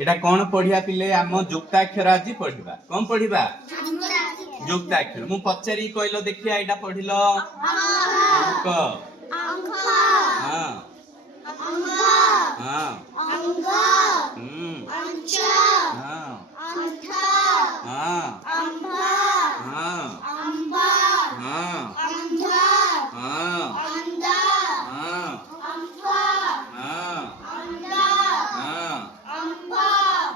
एटा कौन पढ़िया पिले आम जुक्ताक्षर आज पढ़िबा कौन पढ़िबा जुक्ताक्षर मु पचारि कहलो देखिया एटा पढ़िलो अंक अंक हां हां अंक अंच हां अंठ हां अंबा हां अंबा हां अंधा हां अंधा हां अंफा हां अंधा हां अंबा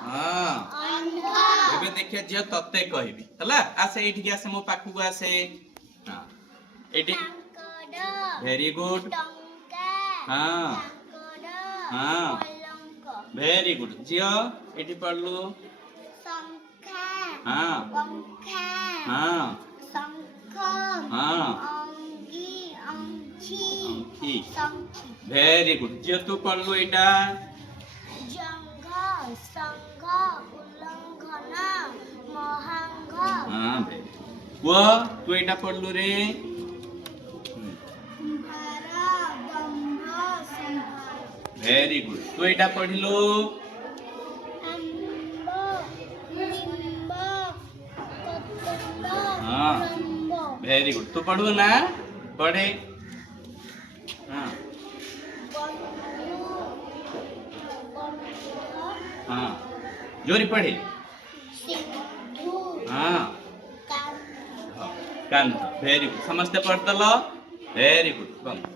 हां अंधा एबे देखिया जे तत्ते कहबी हला आसे एठी आसे मो पाखु को आसे हां एठी वेरी गुड हां हां वेरी गुड जियो एठी पढ़लु संख्या हां पंखा हां शंख हां अंगी अंची अंकी संखी वेरी गुड जियो तू पढ़लु एटा जंघ संघ उल्लंघन महांघ हां वो तू एटा पढ़लु रे वेरी गुड तू एटा पढ़िलो हाँ वेरी गुड तू पढ़ू ना पढ़े हाँ हाँ जोरी पढ़े हाँ कान वेरी गुड समझते पढ़ते लो वेरी गुड